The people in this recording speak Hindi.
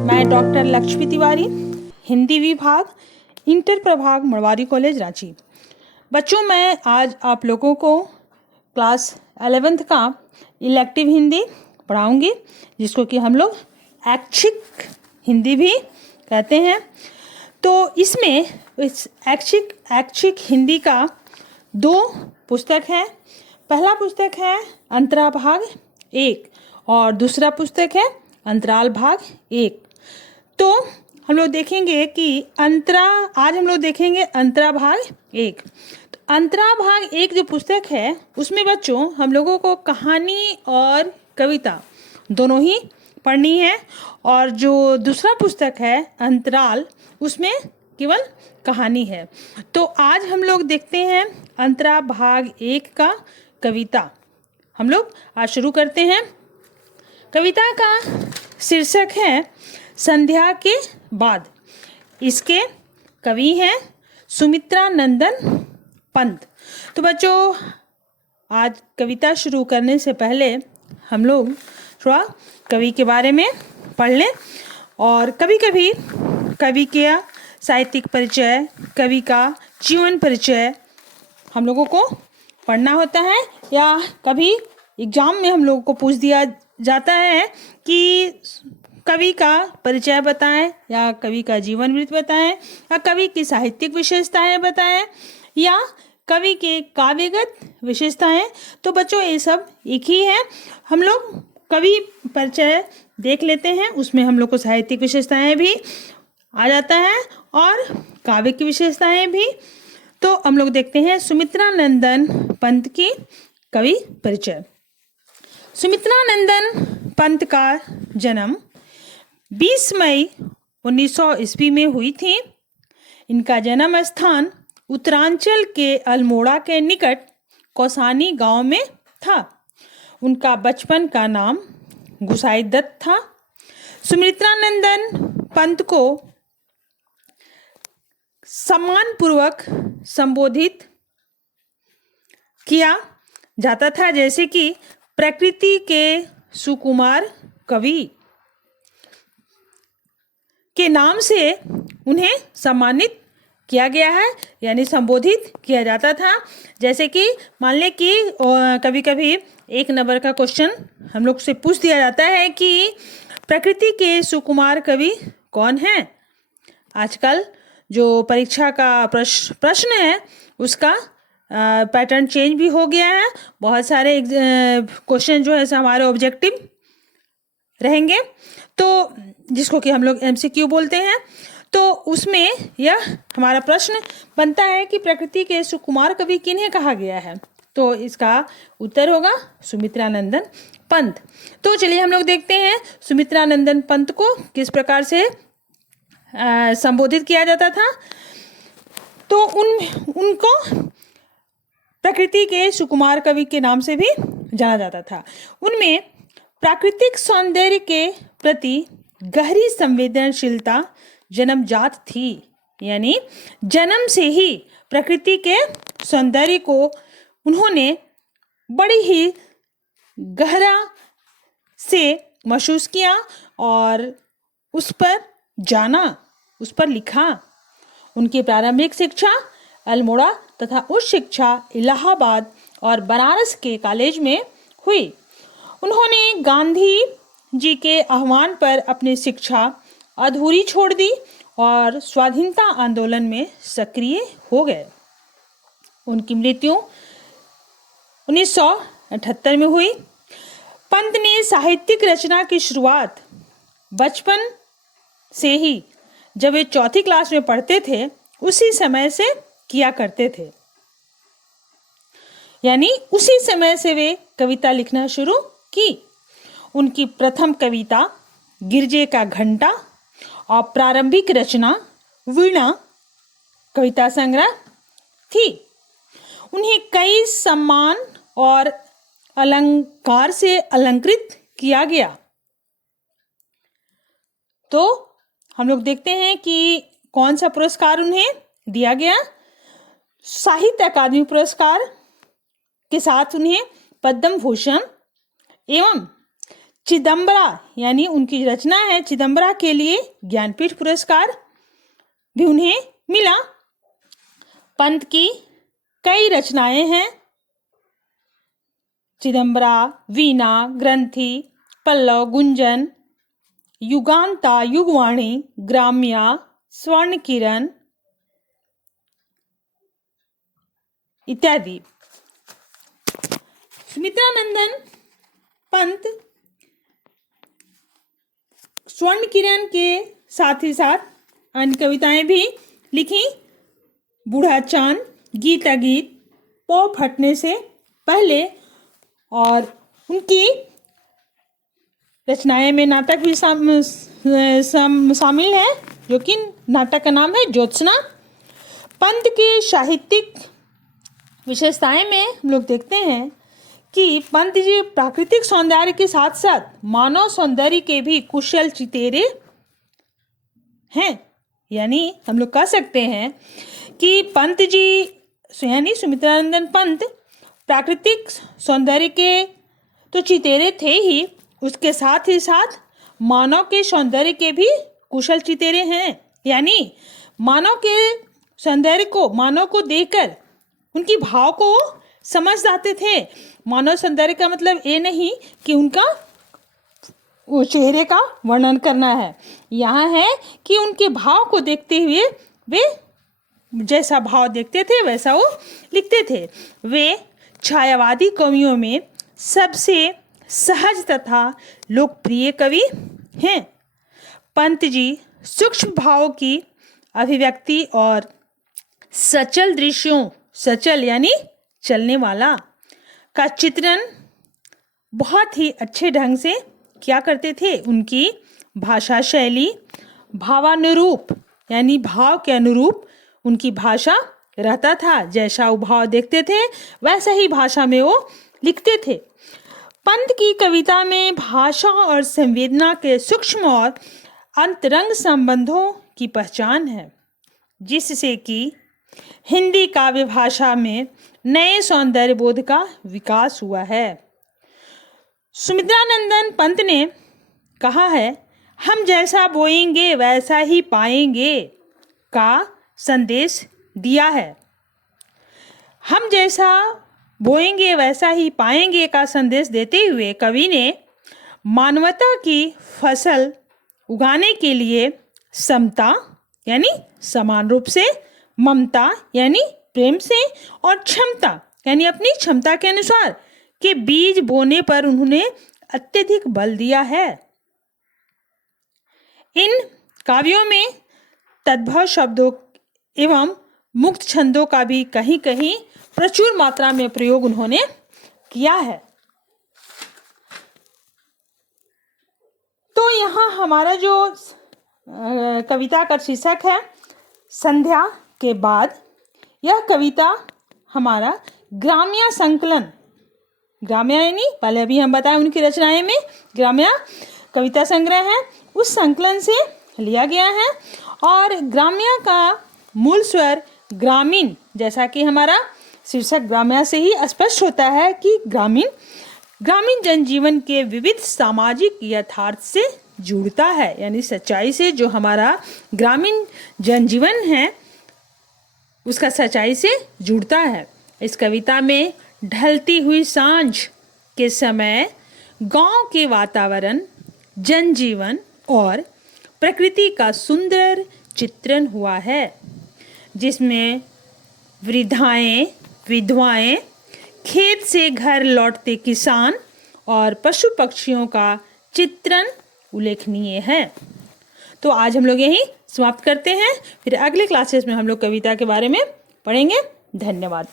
मैं डॉक्टर लक्ष्मी तिवारी, हिंदी विभाग, इंटर प्रभाग, मरवारी कॉलेज, रांची। बच्चों, मैं आज आप लोगों को क्लास 11th का इलेक्टिव हिंदी पढ़ाऊंगी, जिसको कि हम लोग ऐच्छिक हिंदी भी कहते हैं। तो इसमें इस ऐच्छिक हिंदी का 2 पुस्तक है। पहला पुस्तक है अंतरा भाग 1 और दूसरा पुस्तक है अंतराल भाग 1। तो हम लोग देखेंगे कि आज हम लोग देखेंगे अंतरा भाग 1। तो अंतरा भाग 1 जो पुस्तक है उसमें बच्चों हम लोगों को कहानी और कविता दोनों ही पढ़नी है, और जो दूसरा पुस्तक है अंतराल उसमें केवल कहानी है। तो आज हम लोग देखते हैं अंतरा भाग 1 का कविता। हम लोग आज शुरू करते हैं। कविता का शीर्षक है संध्या के बाद। इसके कवि हैं सुमित्रा नंदन पंत। तो बच्चों, आज कविता शुरू करने से पहले हम लोग थोड़ा कवि के बारे में पढ़ लें, और कभी कभी कवि का साहित्यिक परिचय, कवि का जीवन परिचय हम लोगों को पढ़ना होता है, या कभी एग्जाम में हम लोगों को पूछ दिया जाता है कि कवि का परिचय बताएं, या कवि का जीवन वृत्त बताएं, या कवि की साहित्यिक विशेषताएं बताएं, या कवि के काव्यगत विशेषताएं। तो बच्चों, ये सब एक ही है। हम लोग कवि परिचय देख लेते हैं, उसमें हम लोग को साहित्यिक विशेषताएं भी आ जाता है और काव्य की विशेषताएं भी। तो हम लोग देखते हैं सुमित्रा नंदन पंत की कवि परिचय। सुमित्रा नंदन पंत का जन्म 20 मई 1900 ईस्वी में हुई थी। इनका जन्म स्थान उत्तरांचल के अल्मोड़ा के निकट कौसानी गांव में था। उनका बचपन का नाम गुसाई दत्त था। सुमित्रा नंदन पंत को सम्मानपूर्वक संबोधित किया जाता था, जैसे कि प्रकृति के सुकुमार कवि के नाम से उन्हें सम्मानित किया गया है, यानी संबोधित किया जाता था। जैसे कि मान लें कि कभी कभी 1 नंबर का क्वेश्चन हम लोग से पूछ दिया जाता है कि प्रकृति के सुकुमार कवि कौन हैं। आजकल जो परीक्षा का प्रश्न है उसका पैटर्न चेंज भी हो गया है। बहुत सारे क्वेश्चन जो है हमारे ऑब्जेक्टिव रहेंगे, तो जिसको कि हम लोग MCQ बोलते हैं। तो उसमें यह हमारा प्रश्न बनता है कि प्रकृति के सुकुमार कवि किन्हें कहा गया है। तो इसका उत्तर होगा सुमित्रा नंदन पंत। तो चलिए हम लोग देखते हैं सुमित्रा नंदन पंत को किस प्रकार से संबोधित किया जाता था। तो उनको प्रकृति के सुकुमार कवि के नाम से भी जाना जाता था। उनमें प्राकृतिक सौंदर्य के प्रति गहरी संवेदनशीलता जन्मजात थी, यानी जन्म से ही प्रकृति के सौंदर्य को उन्होंने बड़ी ही गहरा से महसूस किया और उस पर जाना, उस पर लिखा। उनकी प्रारंभिक शिक्षा अल्मोड़ा तथा उच्च शिक्षा इलाहाबाद और बनारस के कॉलेज में हुई। उन्होंने गांधी जी के आह्वान पर अपनी शिक्षा अधूरी छोड़ दी और स्वाधीनता आंदोलन में सक्रिय हो गए। उनकी मृत्यु 1978 में हुई। पंत ने साहित्यिक रचना की शुरुआत बचपन से ही, जब वे 4th क्लास में पढ़ते थे, उसी समय से किया करते थे, यानी उसी समय से वे कविता लिखना शुरू की। उनकी प्रथम कविता गिरजे का घंटा और प्रारंभिक रचना वीणा कविता संग्रह थी। उन्हें कई सम्मान और अलंकार से अलंकृत किया गया। तो हम लोग देखते हैं कि कौन सा पुरस्कार उन्हें दिया गया। साहित्य अकादमी पुरस्कार के साथ उन्हें पद्म भूषण एवं चिदम्बरा यानी उनकी रचना है चिदम्बरा के लिए ज्ञानपीठ पुरस्कार भी उन्हें मिला। पंत की कई रचनाएं हैं, चिदम्बरा, वीणा, ग्रंथि, पल्लव, गुंजन, युगांता, युगवाणी, ग्राम्या, स्वर्ण किरण इत्यादि। सुमित्रानंदन पंत स्वर्ण किरण के साथ ही साथ अन्य कविताएं भी लिखी। बूढ़ा चांद, गीता गीत, पौ फटने से पहले, और उनकी रचनाएं में नाटक भी शामिल है, जो कि नाटक का नाम है ज्योत्सना। पंत की साहित्यिक विशेषताएं में हम लोग देखते हैं कि पंत जी प्राकृतिक सौंदर्य के साथ साथ मानव सौंदर्य के भी कुशल चितेरे हैं। यानी हम लोग कह सकते हैं कि पंत जी यानी सुमित्रानंदन पंत प्राकृतिक सौंदर्य के तो चितेरे थे ही, उसके साथ ही साथ मानव के सौंदर्य के भी कुशल चितेरे हैं। यानी मानव के सौंदर्य को, मानव को देखकर उनकी भाव को समझ जाते थे। मानव सौंदर्य का मतलब ये नहीं कि उनका चेहरे का वर्णन करना है, यहाँ है कि उनके भाव को देखते हुए वे जैसा भाव देखते थे वैसा वो लिखते थे। वे छायावादी कवियों में सबसे सहज तथा लोकप्रिय कवि हैं। पंत जी सूक्ष्म भाव की अभिव्यक्ति और सचल दृश्यों, सचल यानी चलने वाला, का चित्रण बहुत ही अच्छे ढंग से क्या करते थे। उनकी भाषा शैली भावानुरूप यानी भाव के अनुरूप उनकी भाषा रहता था। जैसा वो भाव देखते थे वैसा ही भाषा में वो लिखते थे। पंत की कविता में भाषा और संवेदना के सूक्ष्म और अंतरंग संबंधों की पहचान है, जिससे कि हिंदी काव्य भाषा में नए सौंदर्य बोध का विकास हुआ है। सुमित्रानंदन पंत ने कहा है, हम जैसा बोएंगे वैसा ही पाएंगे का संदेश दिया है। हम जैसा बोएंगे वैसा ही पाएंगे का संदेश देते हुए कवि ने मानवता की फसल उगाने के लिए समता यानी समान रूप से, ममता यानी प्रेम से, और क्षमता यानी अपनी क्षमता के अनुसार के बीज बोने पर उन्होंने अत्यधिक बल दिया है। इन काव्यों में तद्भव शब्दों एवं मुक्त छंदों का भी कहीं कहीं प्रचुर मात्रा में प्रयोग उन्होंने किया है। तो यहाँ हमारा जो कविता का शीर्षक है संध्या के बाद, यह कविता हमारा ग्राम्या संकलन, ग्राम्या यानी पहले अभी हम बताएं उनकी रचनाएं में ग्राम्या कविता संग्रह है, उस संकलन से लिया गया है। और ग्राम्या का मूल स्वर ग्रामीण, जैसा कि हमारा शीर्षक ग्राम्या से ही स्पष्ट होता है कि ग्रामीण जनजीवन के विविध सामाजिक यथार्थ से जुड़ता है, यानी सच्चाई से। जो हमारा ग्रामीण जनजीवन है उसका सच्चाई से जुड़ता है। इस कविता में ढलती हुई सांझ के समय गांव के वातावरण, जनजीवन और प्रकृति का सुंदर चित्रण हुआ है, जिसमें वृद्धाएं, विधवाएं, खेत से घर लौटते किसान और पशु पक्षियों का चित्रण उल्लेखनीय है। तो आज हम लोग यहीं समाप्त करते हैं, फिर अगले क्लासेस में हम लोग कविता के बारे में पढ़ेंगे। धन्यवाद।